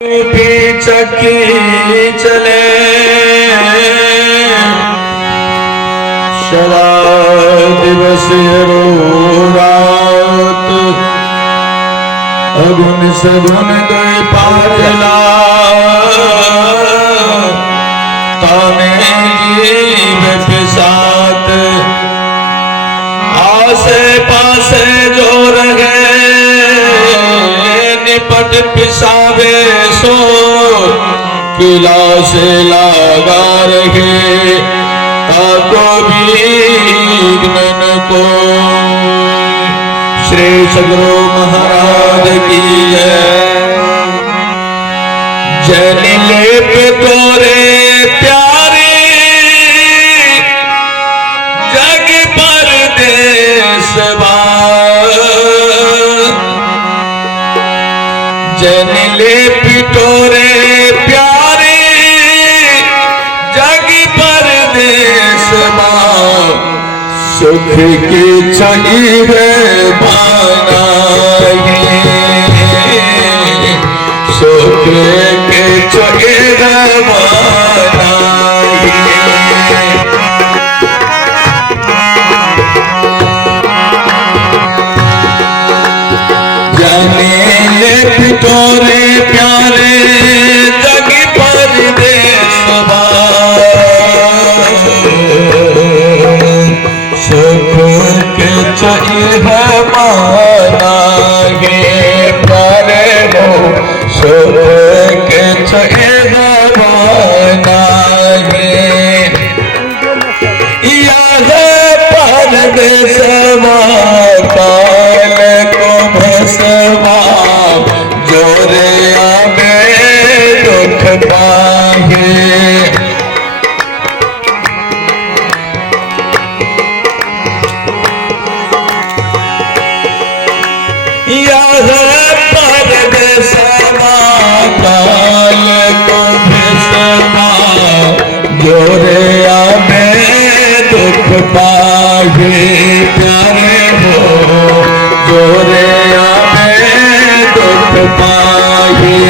चकी चले सदा दिवस रो रात अगुन सगुन दुई पारला ताने जीव पिसात आसे पासे जो रहे निपट पिसावे सो किला से लगा रहे ताको विघ्न को। श्री सद्गुरु महाराज की जय। लेप तोरे प्यारे जग पर देशवार जन ले पिटोरे प्यारे जग पर देश सुख की चाहिए बनाए सुख के चाहिए बनाए। जाने पिटोरे प्यारे जग पर देशवार सुख के चाहिए मानागे प्यारे हो सुख के चाहिए मानागे। यह परदेशवा काल को भसवा जोरे आवे दुख पाहे यह परदेशवा काल को भसवा जोरे आवे दुख पाहे प्यारे हो जोरे आवे दुख पाहे।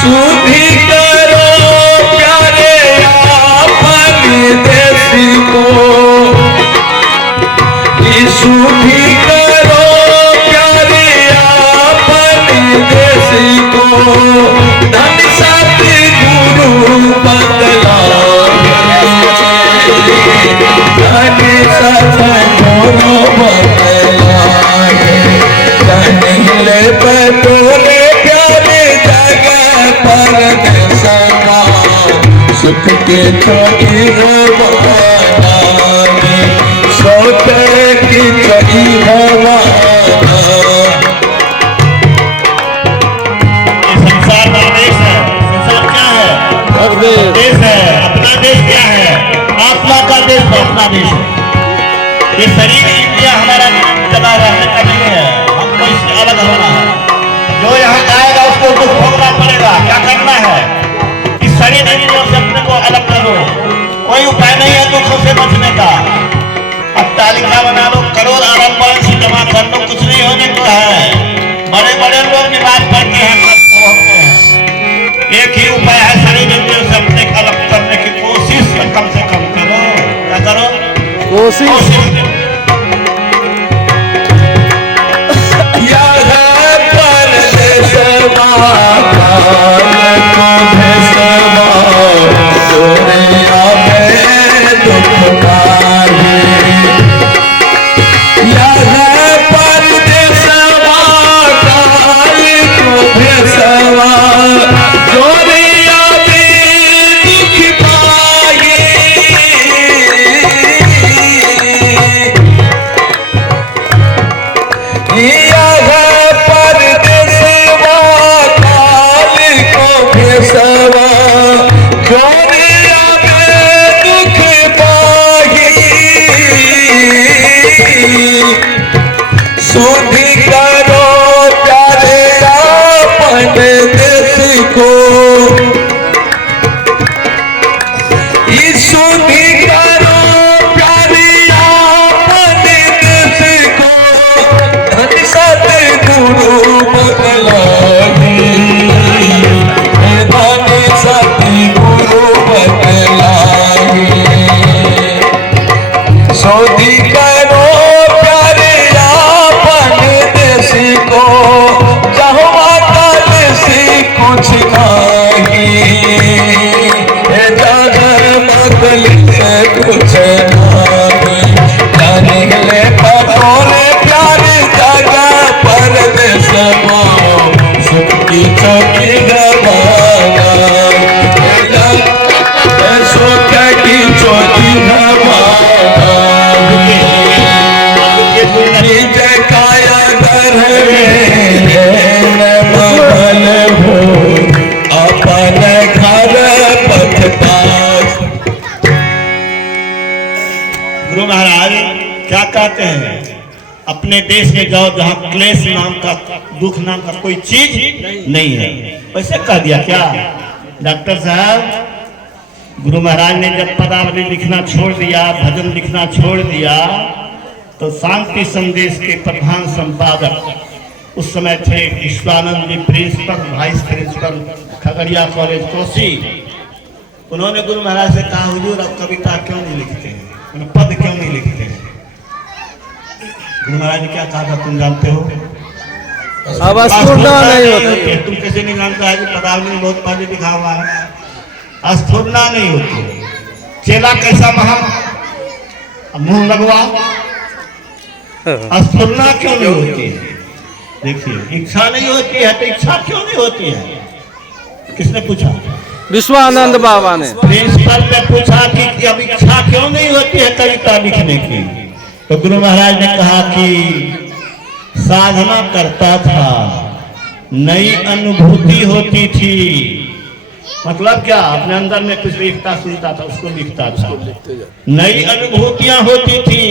सुधी करो प्यारे अपनी देशी को सुधी करो प्यारे अपनी देशी को धन सती गुरु बदला धन सती गुरु बदला धन ले बटोरे प्यारे जगह पर देशवा सुख के चोरी बनाए सोच की चोरी संसार का देश है। संसार क्या है? देश है। अपना देश क्या है? आत्मा का देश तो अपना देश है। ये शरीर इंद्रिया हमारा चला रहने का नहीं है, हमको इससे अलग होना है। जो यहाँ आएगा उसको दुख भोगना पड़ेगा। क्या करना है? इस शरीर इंद्रियों से अपने को अलग करो। कोई उपाय नहीं है दुखों से बचने का। अब तालिका बना लो, करोड़ अरब से जमा कर लो, कुछ नहीं होने को है। बड़े बड़े लोग निवास करते हैं, एक ही उपाय है शरीर इंद्रियों से अपने अलग करने की कोशिश कम से कम करो। क्या करो? कोशिश। अपने देश में जाओ जहाँ क्लेश नाम का, दुख नाम का कोई चीज नहीं है। वैसे कह दिया क्या डॉक्टर साहब? गुरु महाराज ने जब पदावली लिखना छोड़ दिया, भजन लिखना छोड़ दिया, तो शांति संदेश के प्रधान संपादक उस समय थे Vishwanand ji, principal, vice principal Khagaria college Kosi. उन्होंने गुरु महाराज से कहा, हुजूर अब कविता क्यों नहीं लिखते हैं, पद क्यों नहीं लिखते हैं? गुरु महाराज ने क्या कहा था तुम जानते हो? अब स्फूर्णा नहीं होती। तुम कैसे नहीं जानता है कि पदावली में बहुत पहले लिखा हुआ है? स्फूर्णा नहीं होती। चेला कैसा महान, मुंह लगवा। स्फूर्णा क्यों नहीं होती? देखिए, इच्छा नहीं होती है तो इच्छा क्यों नहीं होती है? किसने पूछा? विश्वानंद बाबा ने। प्रिंसिपल ने पूछा कि अब इच्छा क्यों नहीं होती है कविता लिखने की? तो गुरु महाराज ने कहा कि साधना करता था, नई अनुभूति होती थी। मतलब क्या? अपने अंदर में कुछ लिखता, सुनता था, उसको लिखता था, नई अनुभूतियां होती थी।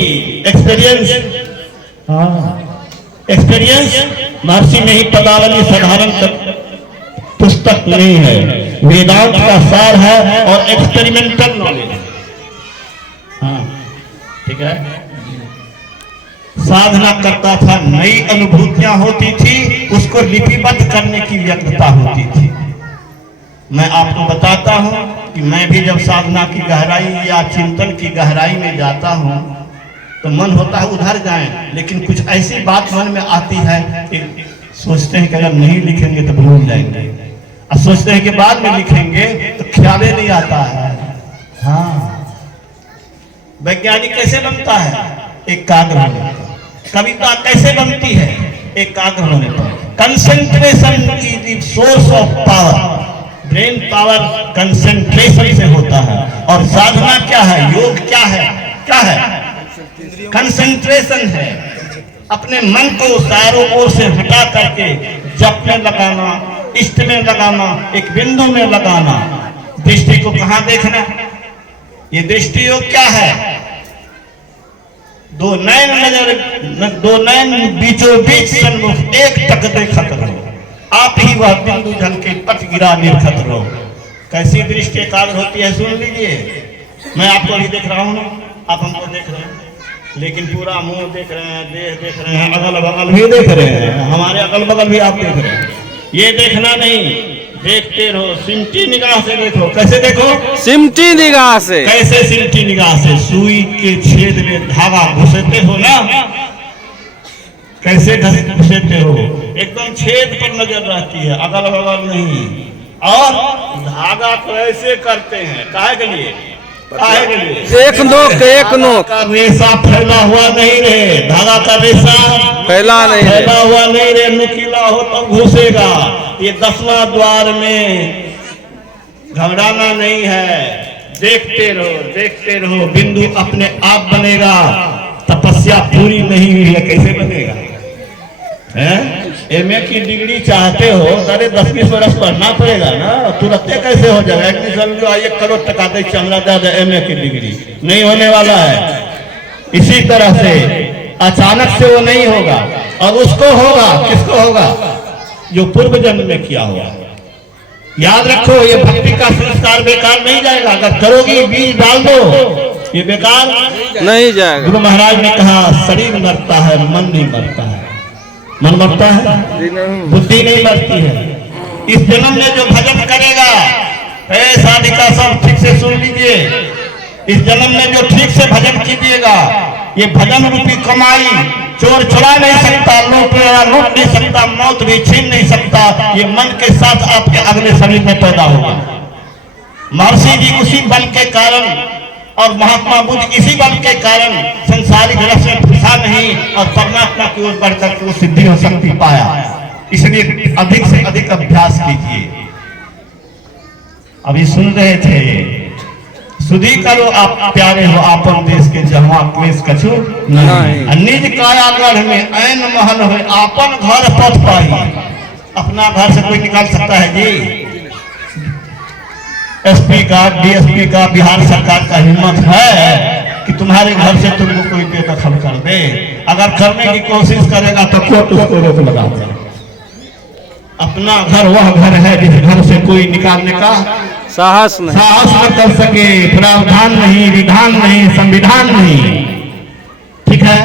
एक्सपीरियंस, एक्सपीरियंस महर्षि नहीं, पदावली साधारण पुस्तक नहीं है, वेदांत का सार है और एक्सपेरिमेंटल नॉलेज। हाँ, ठीक है। साधना करता था, नई अनुभूतियां होती थी, उसको लिपिबद्ध करने की व्यग्रता होती थी। मैं आपको बताता हूं कि मैं भी जब साधना की गहराई या चिंतन की गहराई में जाता हूं तो मन होता है उधर जाएं, लेकिन कुछ ऐसी बात मन में आती है कि सोचते हैं कि अगर नहीं लिखेंगे तो भूल जाएंगे, और सोचते हैं कि बाद में लिखेंगे तो ख्याल ही नहीं आता है। हाँ, वैज्ञानिक कैसे बनता है? एकाग्र होने पर। कविता कैसे बनती है? एकाग्र होने पर। Concentration is the source of power. Brain power concentration से होता है। और साधना क्या है? योग क्या है? क्या है? कंसंट्रेशन है। अपने मन को चारों ओर से हटा करके जप में लगाना, इष्ट में लगाना, एक बिंदु में लगाना। दृष्टि को कहां देखना? ये दृष्टि योग क्या है? दो नैन नजर, दो नैन बीचों बीच सन्मुख, एक तक देखत रहो, आप ही वह बिंदु जल के पट गिरा निर्खत रहो। कैसी दृष्टि एकाग्र होती है सुन लीजिए। मैं आपको अभी देख रहा हूं, आप हमको देख रहे हैं, लेकिन पूरा मुंह देख रहे हैं, देह देख रहे हैं, अगल बगल भी देख रहे हैं, हमारे अगल बगल भी आप देख रहे हैं। ये देखना नहीं, देखते रहो, सिमटी निगाह से देखो। कैसे देखो? सिमटी निगाह से। कैसे सिमटी निगाह से? सुई के छेद में धागा घुसेते हो ना, कैसे घुसेते हो? एकदम छेद पर नजर रहती है, अगल बगल नहीं। और धागा को ऐसे करते हैं, काहे के लिए? काहे के लिए? एक नोक, एक नोक का रेशा फैला हुआ नहीं रहे, धागा का रेशा फैला नहीं है। फैला हुआ नहीं रहे, नुकीला हो तो घुसेगा। ये 10वां द्वार में घबराना नहीं है, देखते देखते रहो, बिंदु अपने आप बनेगा। तपस्या पूरी नहीं हुई है, कैसे बनेगा? एमए की डिग्री चाहते हो, अरे 10-20 वर्ष पढ़ना पड़ेगा ना, तुरंत कैसे हो जाएगा? एडमिशन जो 1 करोड़ टका दे चमड़ा ज्यादा एमए की डिग्री नहीं होने वाला है। इसी तरह से अचानक से वो नहीं होगा, और उसको होगा, किसको होगा? जो पूर्व जन्म में किया होगा। याद रखो, ये भक्ति का संस्कार बेकार नहीं जाएगा। अगर करोगी, बीज डाल दो, ये बेकार नहीं जाएगा। गुरु महाराज ने कहा, शरीर मरता है, मन नहीं मरता है। मन मरता है, बुद्धि नहीं मरती है। इस जन्म में जो भजन करेगा, साधिका सब ठीक से सुन लीजिए, इस जन्म में जो ठीक से भजन कीजिएगा, ये भजन रूपी कमाई चोर चुरा नहीं सकता, लूट नहीं सकता, मौत भी छीन नहीं सकता। ये मन के साथ आपके अगले शरीर में पैदा होगा। महर्षि जी उसी बल के कारण और महात्मा बुद्ध इसी बल के कारण संसारिक रस में फंसा नहीं और परमात्मा की ओर बढ़कर के वो सिद्धि और शक्ति पाया। इसलिए अधिक से अधिक अभ्यास कीजिए। अभी सुन रहे थे, सुधी करो आप प्यारे हो आपन देश के, जहाँ क्लेश कछु नहीं। निज कायागढ़ में ऐन महल हो, आपन घर पथ पाई। अपना घर से कोई निकाल सकता है जी? एसपी का, डीएसपी का, बिहार सरकार का हिम्मत है कि तुम्हारे घर से तुमको कोई बेदखल कर दे। अगर करने की कोशिश करेगा तो कोर्ट उसको रोक लगाता है। अपना घर वह घर है जिस घर से कोई निकालने का साहस नहीं। साहस न कर सके। प्रावधान नहीं, विधान नहीं, संविधान नहीं। ठीक है,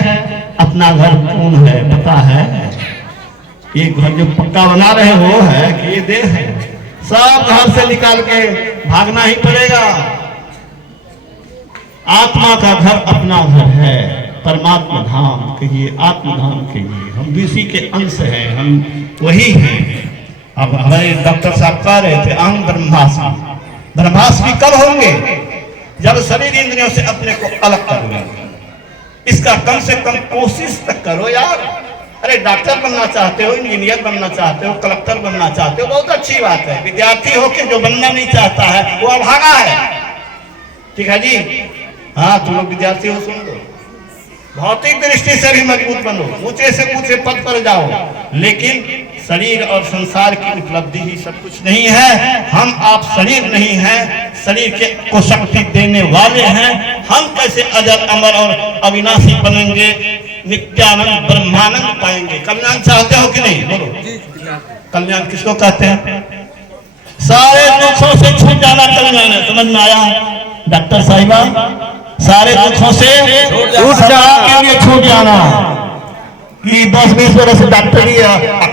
अपना घर कौन है पता है? ये घर जो पक्का बना रहे हो है कि ये देह है? सब घर से निकाल के भागना ही पड़ेगा। आत्मा का घर अपना घर है, परमात्मा धाम कहिए, आत्मधाम कहिए। हम भी उसी के अंश हैं, हम वही हैं। अब हमारे डॉक्टर साहब कह रहे थे अहम ब्रह्मास्मि। ब्रह्मास्मि कब होंगे? जब शरीर इंद्रियों से अपने को अलग कर लेंगे। इसका कम से कम कोशिश तक करो यार। अरे डॉक्टर बनना चाहते हो, इंजीनियर बनना चाहते हो, कलेक्टर बनना चाहते हो, बहुत अच्छी बात है। विद्यार्थी हो के जो बनना नहीं चाहता है वो अभागा है। ठीक है जी, हाँ तुम लोग विद्यार्थी हो, सुन लो। भौतिक दृष्टि से भी मजबूत बनो, ऊंचे से ऊंचे पद पर जाओ, लेकिन शरीर और संसार की उपलब्धि ही सब कुछ नहीं है। हम आप शरीर नहीं है, शरीर के को शक्ति देने वाले हैं। हम कैसे अजर अमर और अविनाशी बनेंगे, नित्यानंद ब्रह्मानंद पाएंगे? कल्याण चाहते हो कि नहीं? बोलो, कल्याण किसको कहते हैं? सारे दुखों से छूट जाना कल्याण है। समझ में आया डॉक्टर साहिबा? सारे दुखों से के लिए छूट जाना। कि 10-20 वर्ष से डॉक्टरी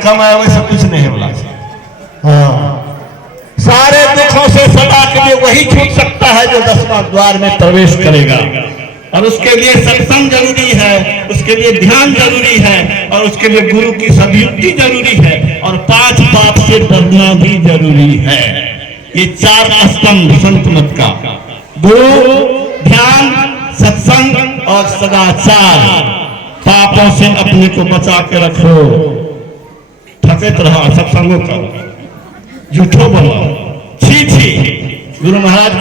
कम है, वैसे कुछ नहीं है बोला। हाँ, सारे दुखों से सदा के लिए वही छूट सकता है जो 10वां द्वार में प्रवेश करेगा। और उसके लिए सत्संग जरूरी है, उसके लिए ध्यान जरूरी है, और उसके लिए गुरु की सद्युक्ति जरूरी है, और 5 पाप से डरना भी जरूरी है। ये 4 स्तंभ संत मत का, गुरु, ध्यान, सत्संग और सदाचार। पापों से अपने को बचा के रखो। ठकत रहा सत्संगों का, झूठो बोलो, छी छी। गुरु महाराज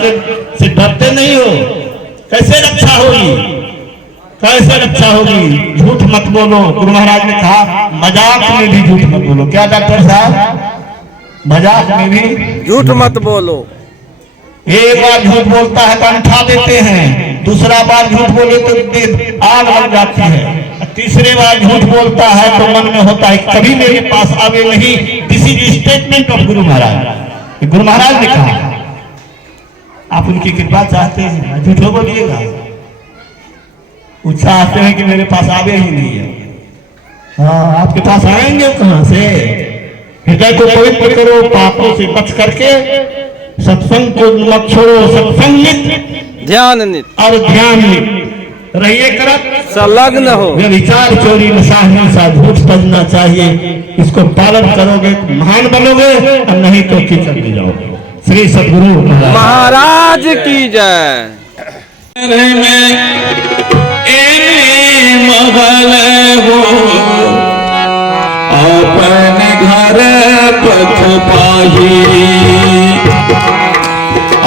से डरते नहीं हो, कैसे रक्षा होगी? कैसे रक्षा होगी? झूठ मत बोलो। गुरु महाराज ने कहा मजाक में भी झूठ मत बोलो। क्या डॉक्टर साहब? मजाक में भी झूठ मत बोलो। एक बार झूठ बोलता है तो अंठा देते हैं, दूसरा बार झूठ बोले तो आग लग जाती है, तीसरे बार झूठ बोलता है तो मन में होता है कभी मेरे पास आवे नहीं। This is statement of Guru Maharaj. Guru Maharaj ने कहा आप उनकी कृपा चाहते हैं, झूठो बोलिएगा। वो चाहते हैं कि मेरे पास आवे ही नहीं है। हाँ, आपके पास आएंगे कहां से? हृदय को पवित्र करो, पापों से बच करके सत्संग को मत छोड़ो। सत्संग नित, ध्यान नित और ध्यान नित रहिए करत संलग्न हो। विचार चोरी नशा हिंसा झूठ तजना चाहिए। इसको पालन करोगे महान बनोगे, और नहीं तो कीचड़ में जाओगे। श्री सद्गुरु महाराज की जय। महल हो अपन घर पथ पाही,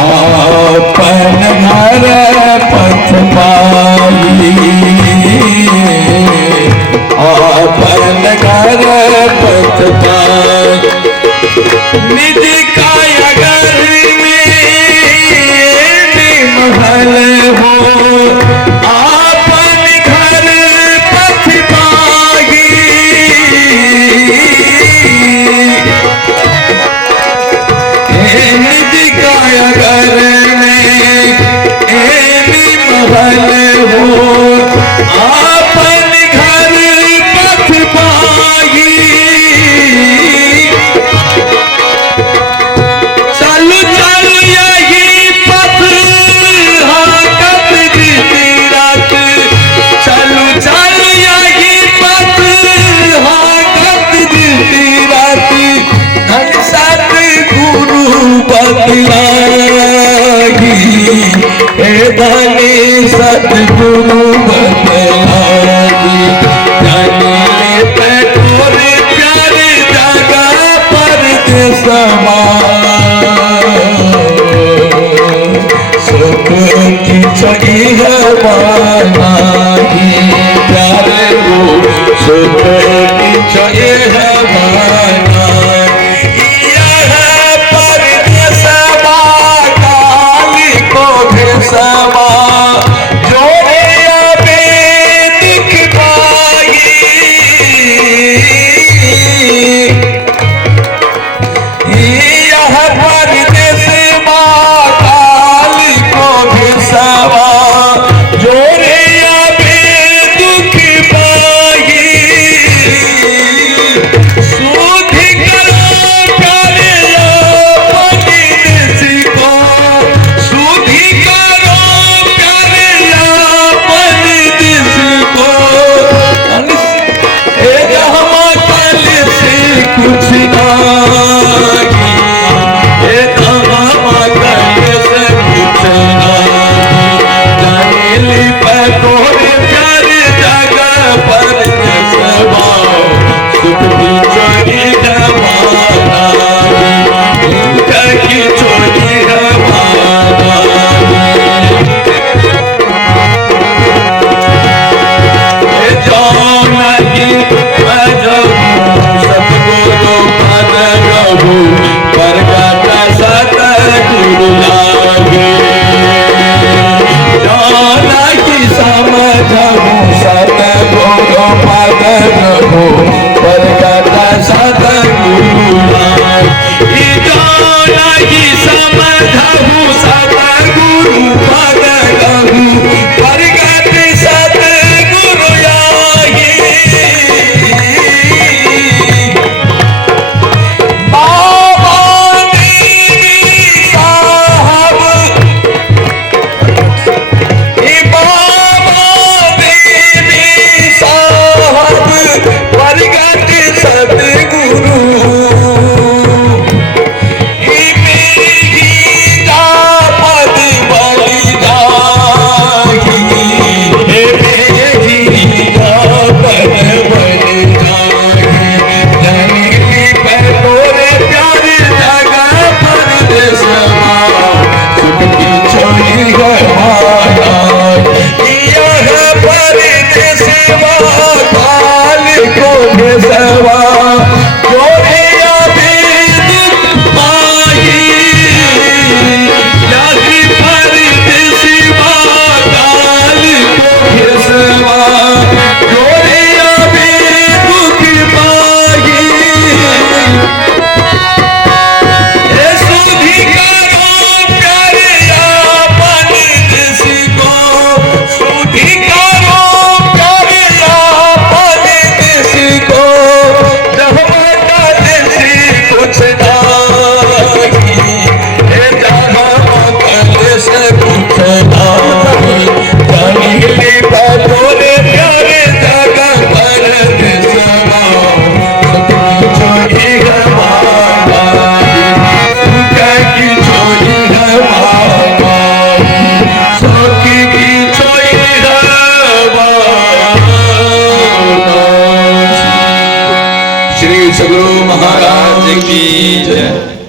अपन घर पथ पाही, अपन घर पथ पाही। निधि काया घर में महल हो अपन घर पथ पाही, निधि काया घर में महल हो अपन घर पथ पाही। चल चल यही पथ हाकत दिन रात, चलू चल यही पथ हाकत दिन रात। धन सत गुरु बतलाई, धनी सतगुरु बतलाई। धनी पे तोरे प्यारे जगह पर समा, सुख की चढ़ी है मानाही प्यारे वो, सुख की चढ़ी है मानाही। यह परदेसवा काली को भेसवा, जोड़े यह परदेश काल को भेसवा जोरे अबे दुख पाही सुधि करो प्यारे अपनी देश को सुधि करो प्यारे अपनी देश को ए जहाँ कल से कुछ नहीं ए जहाँ कल से कुछ नहीं जानेली पर तोरे प्यारे जगह पर सवा सुख की चोरी हमारा इनका की चोरी हमारा श्री सद्गुरु महाराज की जय।